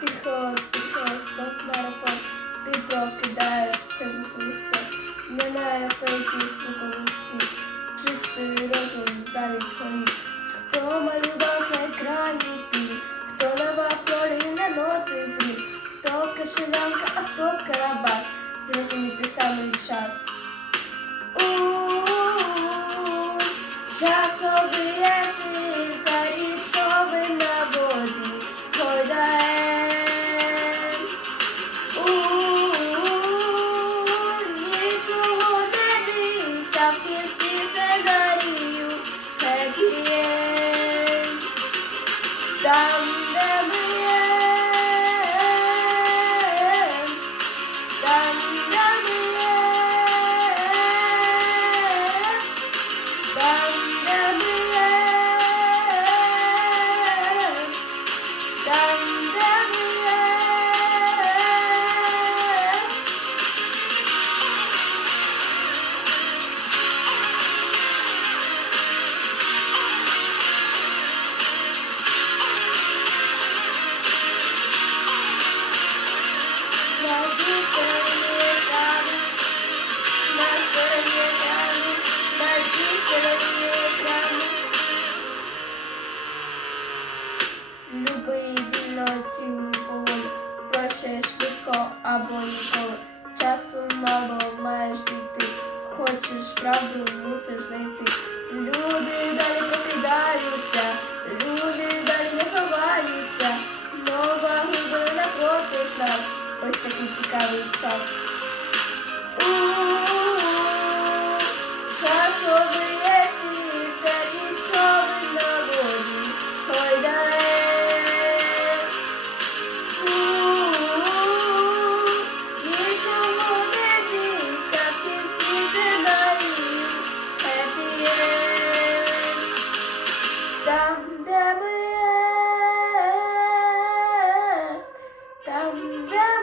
Тихо, тихо, стоп марафон, ти прокидаєш це муфлюся. Немає фейків лукових слів, чистий розум замість голів. Хто малював на екрані фільм, хто нова флорі наносив фільм, хто кишенянка, а хто карабас, зрозуміти самий час. У-у-у, часовий ดำ Любий вільно цілуй поволі, прощай швидко або ніколи. Часу мало маєш дійти, хочеш правду, мусиш знайти. Люди далі прокидаються, такий цікавий час. У -у -у, часовий ефір та нічовий на воді хойдає. Нічого не бійся в кінці сценарії хеппі Там, де ми є, там, де